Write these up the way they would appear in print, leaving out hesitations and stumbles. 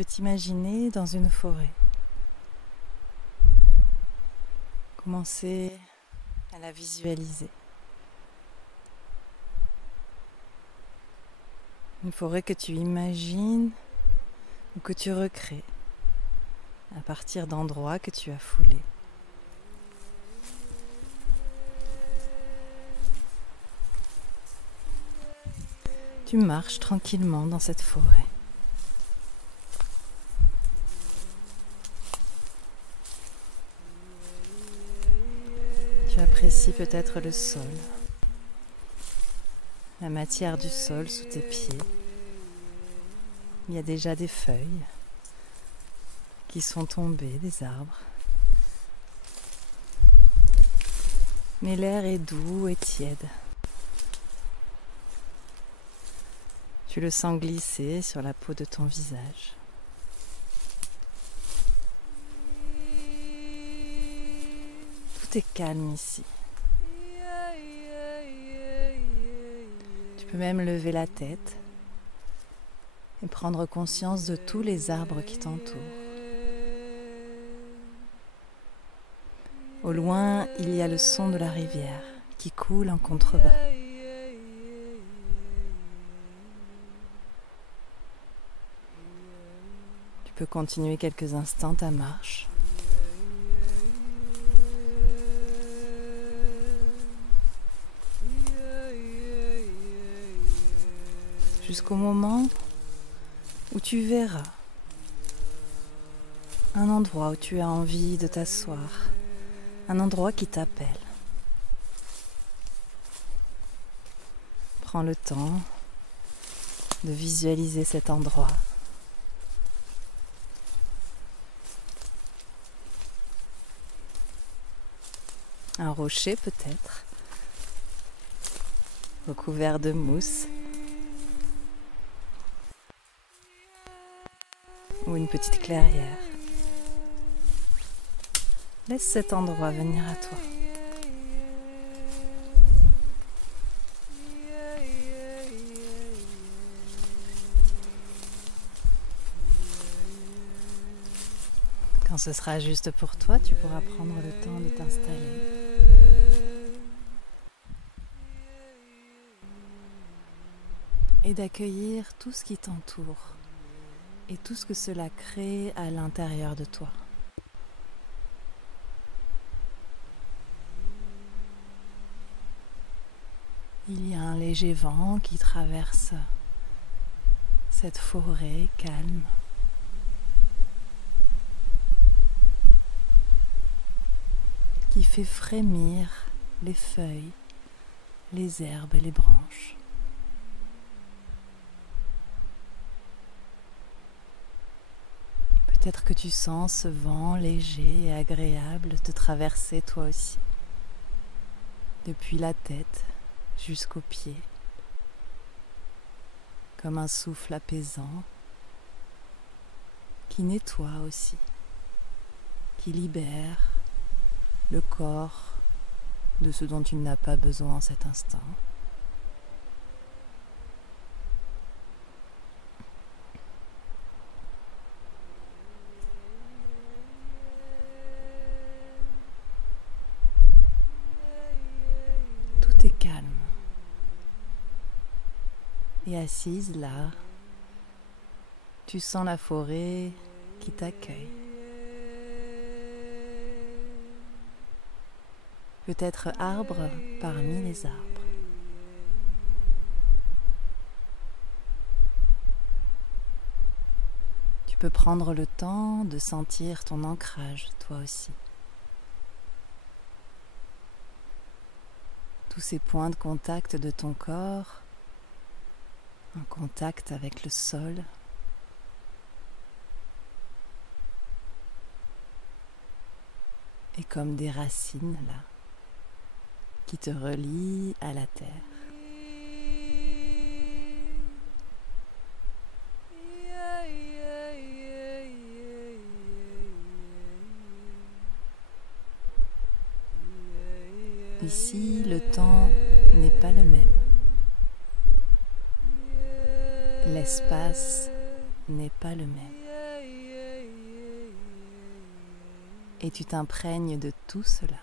peux t'imaginer dans une forêt. Commencer à la visualiser. Une forêt que tu imagines ou que tu recrées à partir d'endroits que tu as foulés. Tu marches tranquillement dans cette forêt. Tu apprécies peut-être le sol, la matière du sol sous tes pieds. Il y a déjà des feuilles qui sont tombées des arbres. Mais l'air est doux et tiède. Tu le sens glisser sur la peau de ton visage. Tout est calme ici. Tu peux même lever la tête et prendre conscience de tous les arbres qui t'entourent. Au loin, il y a le son de la rivière qui coule en contrebas. Tu peux continuer quelques instants ta marche. Jusqu'au moment où tu verras un endroit où tu as envie de t'asseoir, un endroit qui t'appelle. Prends le temps de visualiser cet endroit. Un rocher peut-être, recouvert de mousse, ou une petite clairière. Laisse cet endroit venir à toi. Quand ce sera juste pour toi, tu pourras prendre le temps de t'installer. Et d'accueillir tout ce qui t'entoure et tout ce que cela crée à l'intérieur de toi. Il y a un léger vent qui traverse cette forêt calme. Qui fait frémir les feuilles, les herbes et les branches. Peut-être que tu sens ce vent léger et agréable te traverser toi aussi, depuis la tête jusqu'aux pieds, comme un souffle apaisant qui nettoie aussi, qui libère le corps de ce dont il n'a pas besoin en cet instant. Tout est calme. Et assise là, tu sens la forêt qui t'accueille. Peut-être arbre parmi les arbres. Tu peux prendre le temps de sentir ton ancrage, toi aussi. Tous ces points de contact de ton corps, en contact avec le sol. Et comme des racines là, qui te relient à la terre. Ici, le temps n'est pas le même. L'espace n'est pas le même. et tu t'imprègnes de tout cela.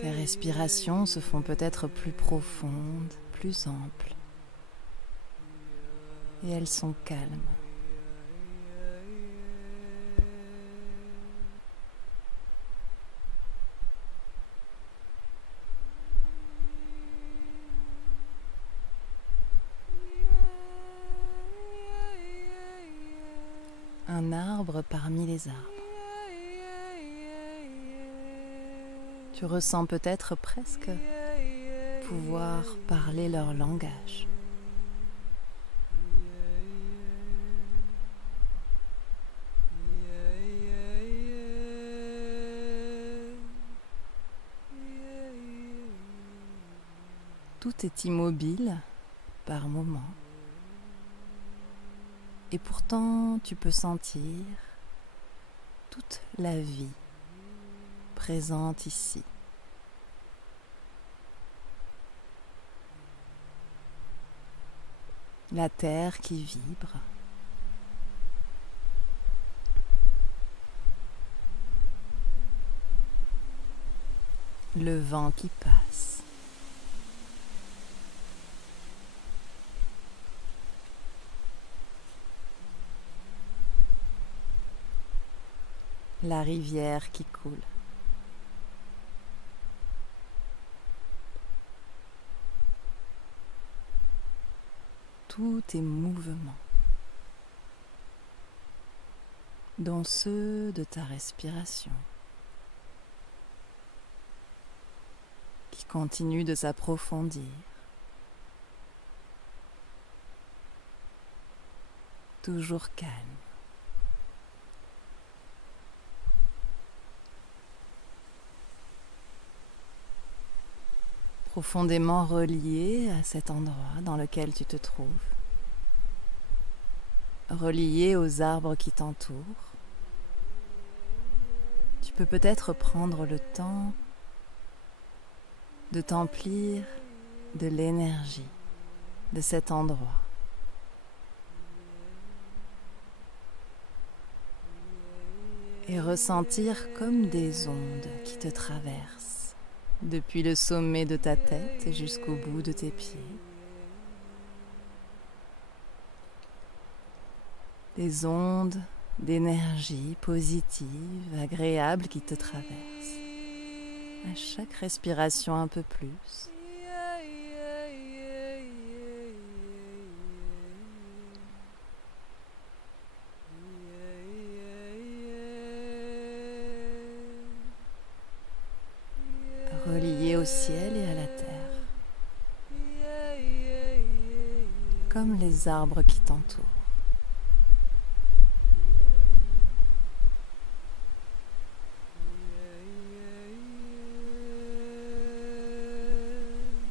Tes respirations se font peut-être plus profondes, plus amples, et elles sont calmes. Un arbre parmi les arbres. Tu ressens peut-être presque pouvoir parler leur langage. Tout est immobile par moments. Et pourtant, tu peux sentir toute la vie présente ici. La terre qui vibre. Le vent qui passe. La rivière qui coule. Tout est mouvement, dont ceux de ta respiration, qui continue de s'approfondir, toujours calme. Profondément relié à cet endroit dans lequel tu te trouves, relié aux arbres qui t'entourent. Tu peux peut-être prendre le temps de t'emplir de l'énergie de cet endroit. Et ressentir comme des ondes qui te traversent depuis le sommet de ta tête jusqu'au bout de tes pieds. Des ondes d'énergie positive, agréable qui te traversent. À chaque respiration un peu plus. Relié au ciel et à la terre, comme les arbres qui t'entourent.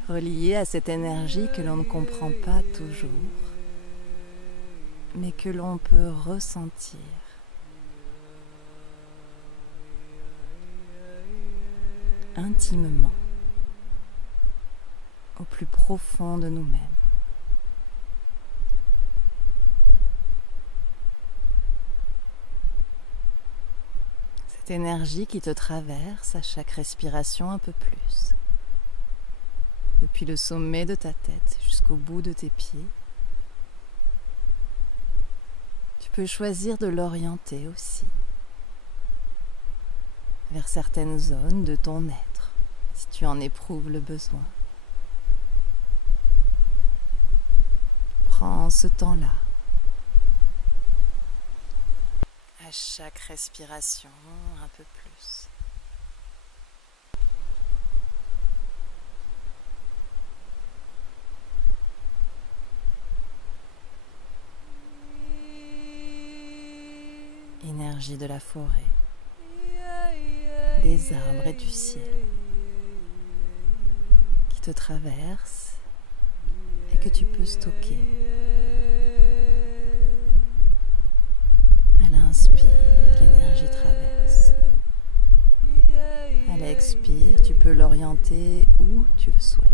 Relié à cette énergie que l'on ne comprend pas toujours, mais que l'on peut ressentir. Intimement, au plus profond de nous-mêmes. Cette énergie qui te traverse à chaque respiration un peu plus, depuis le sommet de ta tête jusqu'au bout de tes pieds. Tu peux choisir de l'orienter aussi vers certaines zones de ton être, si tu en éprouves le besoin. Prends ce temps-là. À chaque respiration, un peu plus. Énergie de la forêt, des arbres et du ciel qui te traversent et que tu peux stocker. À l'inspire, l'énergie traverse. À l'expire, tu peux l'orienter où tu le souhaites.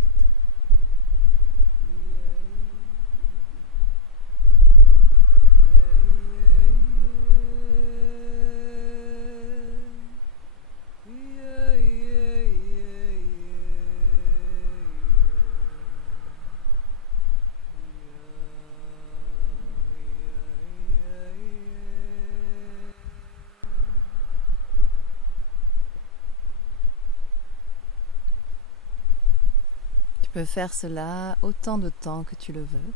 peux faire cela autant de temps que tu le veux.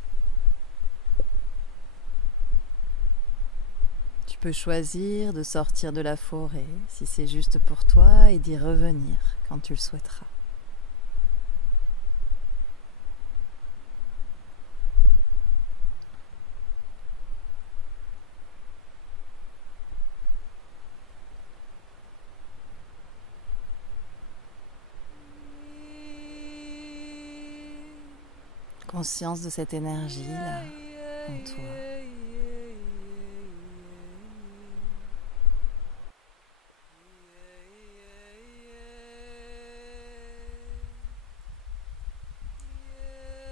Tu peux choisir de sortir de la forêt si c'est juste pour toi et d'y revenir quand tu le souhaiteras. Conscience de cette énergie-là en toi.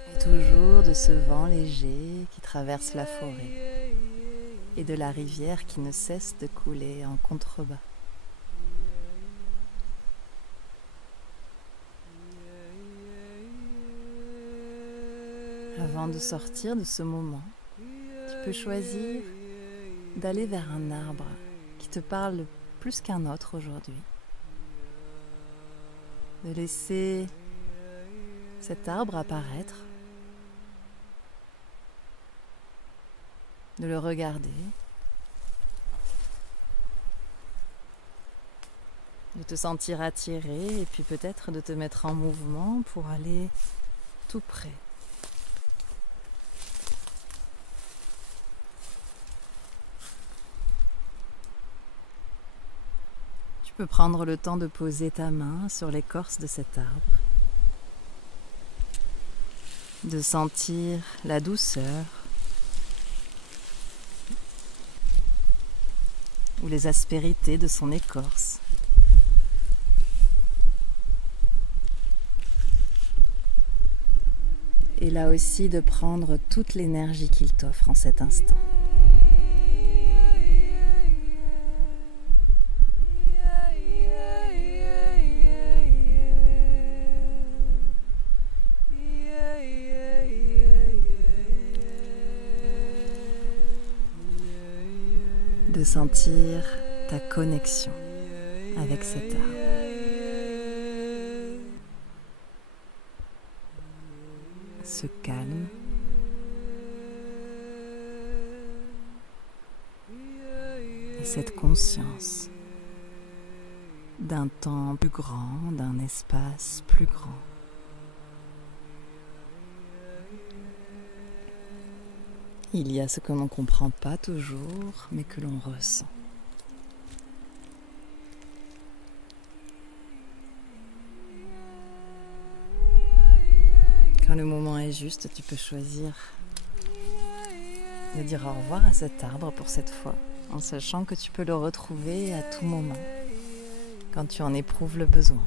Et toujours de ce vent léger qui traverse la forêt et de la rivière qui ne cesse de couler en contrebas. Avant de sortir de ce moment, tu peux choisir d'aller vers un arbre qui te parle plus qu'un autre aujourd'hui. De laisser cet arbre apparaître, de le regarder, de te sentir attiré et puis peut-être de te mettre en mouvement pour aller tout près. Tu peux prendre le temps de poser ta main sur l'écorce de cet arbre, de sentir la douceur ou les aspérités de son écorce. Et là aussi de prendre toute l'énergie qu'il t'offre en cet instant. De sentir ta connexion avec cet arbre. Ce calme. Et cette conscience d'un temps plus grand, d'un espace plus grand. Il y a ce que l'on ne comprend pas toujours, mais que l'on ressent. Quand le moment est juste, tu peux choisir de dire au revoir à cet arbre pour cette fois, en sachant que tu peux le retrouver à tout moment, quand tu en éprouves le besoin.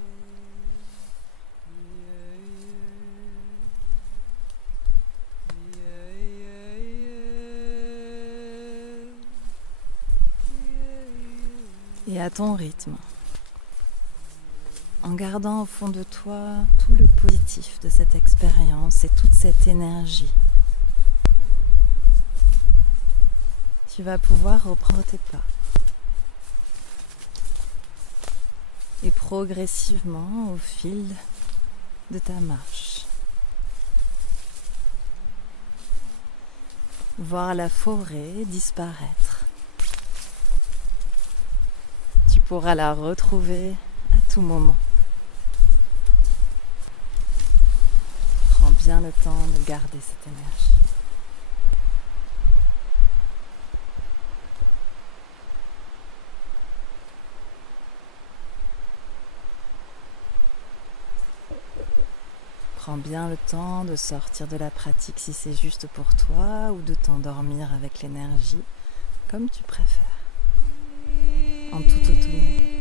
Et à ton rythme, en gardant au fond de toi tout le positif de cette expérience et toute cette énergie, tu vas pouvoir reprendre tes pas. Et progressivement, au fil de ta marche, voir la forêt disparaître. Tu pourras la retrouver à tout moment. Prends bien le temps de garder cette énergie. Prends bien le temps de sortir de la pratique si c'est juste pour toi ou de t'endormir avec l'énergie, comme tu préfères, en toute autonomie.